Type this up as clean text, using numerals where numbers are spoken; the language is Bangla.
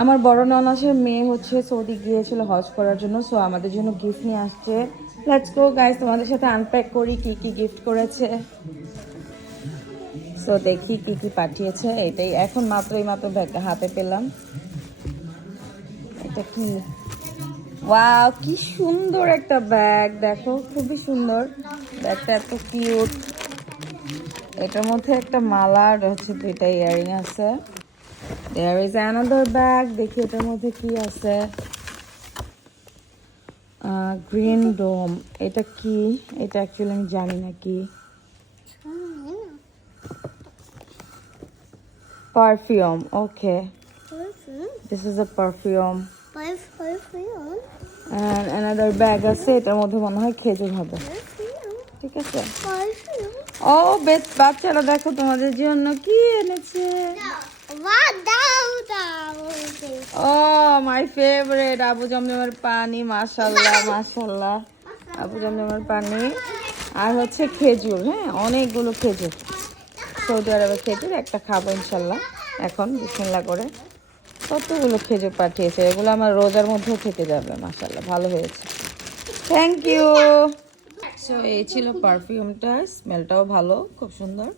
আমার বড় ননাসের মেয়ে হচ্ছে সৌদি গিয়েছিল হজ করার জন্য, সো আমাদের জন্য গিফট নিয়ে আসছে। লেটস গো গাইস, তোমাদের সাথে আনপ্যাক করি কি কি গিফট করেছে। সো দেখি কি কি পাঠিয়েছে। এটাই এখন মাত্র ব্যাগটা হাতে পেলাম। এটা কি, ওয়াও কি সুন্দর একটা ব্যাগ, দেখো খুবই সুন্দর ব্যাগটা, এত কিউট। এটার মধ্যে একটা মালা আর হচ্ছে দুইটা ইয়ারিং আছে। There is another bag. দেখি এটার মধ্যে কি আছে। গ্রিন ডোম, এটা কি? এটা অ্যাকচুয়ালি আমি জানি না কি। Perfume, okay, this is a perfume. And another bag আছে, এটার মধ্যে মনে হয় খেজুর হবে। ঠিক আছে। ও বাচ্চারা দেখো তোমাদের জন্য কি এনেছে। ও মাই ফেভারিট, আবু জমজমের পানি। মাশাআল্লাহ মাশাআল্লাহ, আবু জমজমের পানি আর হচ্ছে খেজুর। হ্যাঁ, অনেকগুলো খেজুর, সৌদি আরবের খেজুর। একটা খাবো ইনশাল্লাহ এখন বিসমিল্লাহ করে। কতগুলো খেজুর পাঠিয়েছে, এগুলো আমার রোজার মধ্যেও থেকে যাবে। মাশাআল্লাহ, ভালো হয়েছে, থ্যাংক ইউ। সো এই ছিল পারফিউমটা, স্মেলটাও ভালো, খুব সুন্দর।